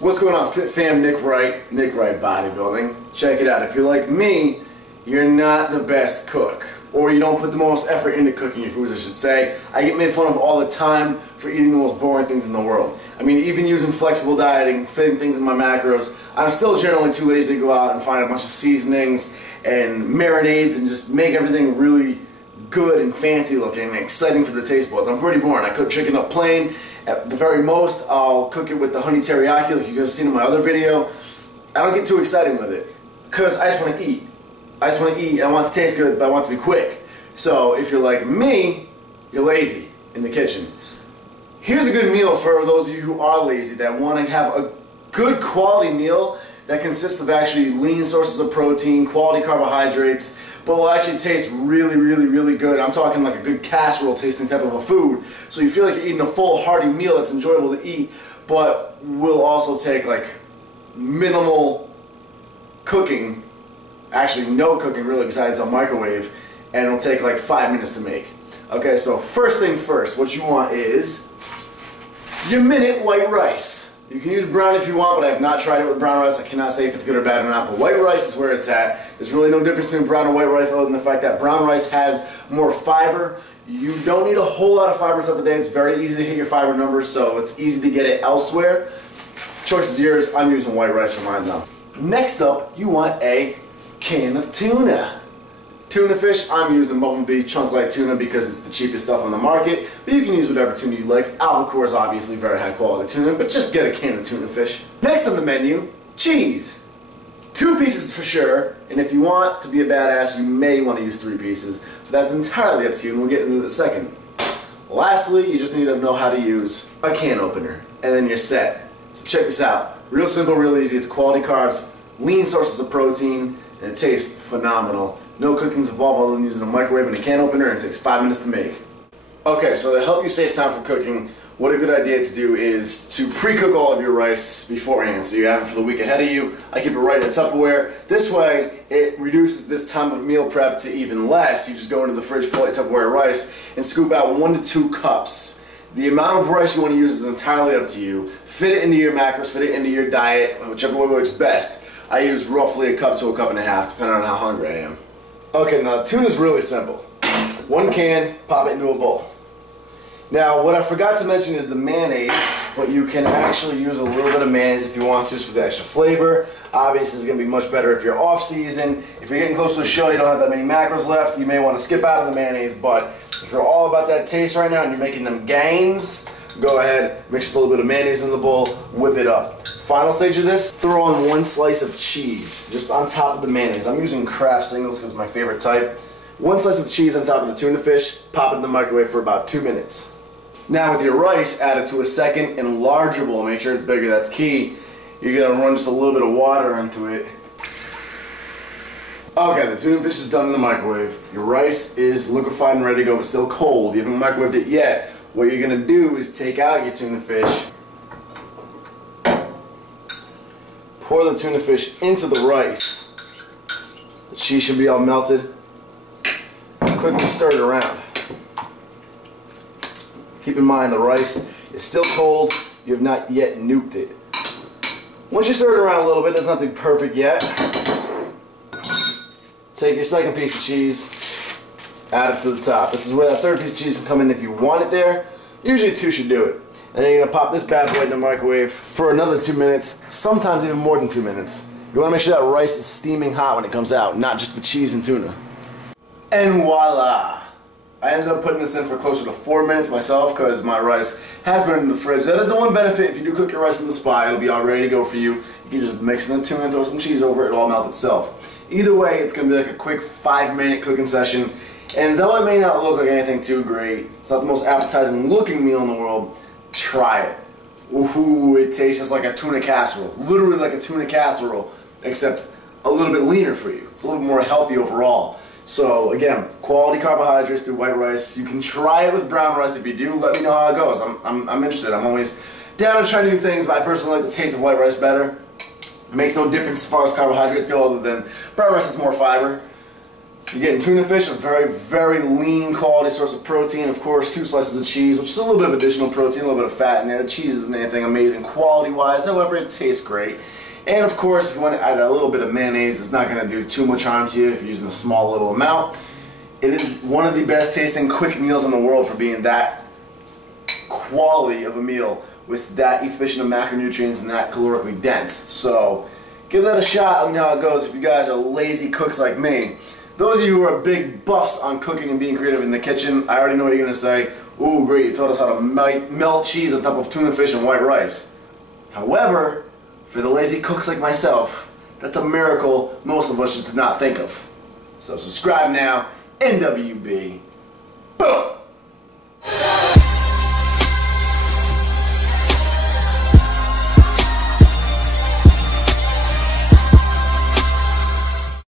What's going on, Fit Fam? Nick Wright Bodybuilding. Check it out. If you're like me, you're not the best cook, or you don't put the most effort into cooking your foods, I should say. I get made fun of all the time for eating the most boring things in the world. I mean, even using flexible dieting, fitting things in my macros, I'm still generally too lazy to go out and find a bunch of seasonings and marinades and just make everything really good and fancy looking and exciting for the taste buds. I'm pretty boring. I cook chicken up plain. At the very most, I'll cook it with the honey teriyaki like you guys have seen in my other video. I don't get too excited with it because I just want to eat. I just want to eat. I want it to taste good, but I want it to be quick. So if you're like me, you're lazy in the kitchen. Here's a good meal for those of you who are lazy that want to have a good quality meal that consists of actually lean sources of protein, quality carbohydrates, but will actually taste really, really, really good. I'm talking like a good casserole tasting type of a food. So you feel like you're eating a full, hearty meal that's enjoyable to eat, but will also take like minimal cooking, actually no cooking really besides a microwave, and it'll take like 5 minutes to make. Okay, so first things first, what you want is your minute white rice. You can use brown if you want, but I have not tried it with brown rice. I cannot say if it's good or bad or not, but white rice is where it's at. There's really no difference between brown and white rice other than the fact that brown rice has more fiber. You don't need a whole lot of fiber throughout the day. It's very easy to hit your fiber numbers, so it's easy to get it elsewhere. Choice is yours. I'm using white rice for mine though. Next up, you want a can of tuna. Tuna fish, I'm using Bumblebee Chunk Light Tuna because it's the cheapest stuff on the market, but you can use whatever tuna you like. Albacore is obviously very high quality tuna, but just get a can of tuna fish. Next on the menu, cheese. 2 pieces for sure, and if you want to be a badass, you may want to use 3 pieces, but that's entirely up to you, and we'll get into it in a second. Lastly, you just need to know how to use a can opener, and then you're set. So check this out. Real simple, real easy. It's quality carbs, lean sources of protein, and it tastes phenomenal. No cooking's involved other than using a microwave and a can opener, and it takes 5 minutes to make. Okay, so to help you save time for cooking, what a good idea to do is to pre-cook all of your rice beforehand, so you have it for the week ahead of you. I keep it right in Tupperware. This way, it reduces this time of meal prep to even less. You just go into the fridge, pull out Tupperware rice, and scoop out 1 to 2 cups. The amount of rice you want to use is entirely up to you. Fit it into your macros, fit it into your diet, whichever way works best. I use roughly a cup to a cup and a half, depending on how hungry I am. Okay, now tuna's really simple. 1 can, pop it into a bowl. Now, what I forgot to mention is the mayonnaise, but you can actually use a little bit of mayonnaise if you want to, just for the extra flavor. Obviously, it's going to be much better if you're off season. If you're getting close to the show, you don't have that many macros left, you may want to skip out of the mayonnaise, but if you're all about that taste right now and you're making them gains, go ahead, mix a little bit of mayonnaise in the bowl, whip it up. Final stage of this, throw on 1 slice of cheese, just on top of the mayonnaise. I'm using Kraft Singles because it's my favorite type. 1 slice of cheese on top of the tuna fish, pop it in the microwave for about 2 minutes. Now with your rice, add it to a second and larger bowl. Make sure it's bigger, that's key. You're gonna run just a little bit of water into it. Okay, the tuna fish is done in the microwave. Your rice is liquefied and ready to go, but still cold. You haven't microwaved it yet. What you're gonna do is take out your tuna fish, pour the tuna fish into the rice. The cheese should be all melted. Quickly stir it around. Keep in mind the rice is still cold. You have not yet nuked it. Once you stir it around a little bit, there's nothing perfect yet. Take your second piece of cheese, add it to the top. This is where that 3rd piece of cheese can come in if you want it there. Usually 2 should do it. And then you're going to pop this bad boy in the microwave for another 2 minutes, sometimes even more than 2 minutes. You want to make sure that rice is steaming hot when it comes out, not just the cheese and tuna. And voila! I ended up putting this in for closer to 4 minutes myself because my rice has been in the fridge. That is the one benefit. If you do cook your rice in the spot, it'll be all ready to go for you. You can just mix in the tuna and throw some cheese over it, it'll all melt itself. Either way, it's going to be like a quick 5-minute cooking session. And though it may not look like anything too great, it's not the most appetizing looking meal in the world, try it. Ooh, it tastes just like a tuna casserole. Literally like a tuna casserole, except a little bit leaner for you. It's a little bit more healthy overall. So again, quality carbohydrates through white rice. You can try it with brown rice. If you do, let me know how it goes. I'm interested. I'm always down to try new things, but I personally like the taste of white rice better. It makes no difference as far as carbohydrates go other than brown rice has more fiber. You're getting tuna fish, a very, very lean quality source of protein. Of course, 2 slices of cheese, which is a little bit of additional protein, a little bit of fat in there. The cheese isn't anything amazing quality-wise, however, it tastes great. And of course, if you want to add a little bit of mayonnaise, it's not going to do too much harm to you if you're using a small little amount. It is one of the best tasting quick meals in the world for being that quality of a meal with that efficient of macronutrients and that calorically dense. So give that a shot. Let me know how it goes. If you guys are lazy cooks like me, those of you who are big buffs on cooking and being creative in the kitchen, I already know what you're going to say. Ooh, great, you taught us how to melt cheese on top of tuna fish and white rice. However, for the lazy cooks like myself, that's a miracle most of us just did not think of. So subscribe now, NWB. Boom!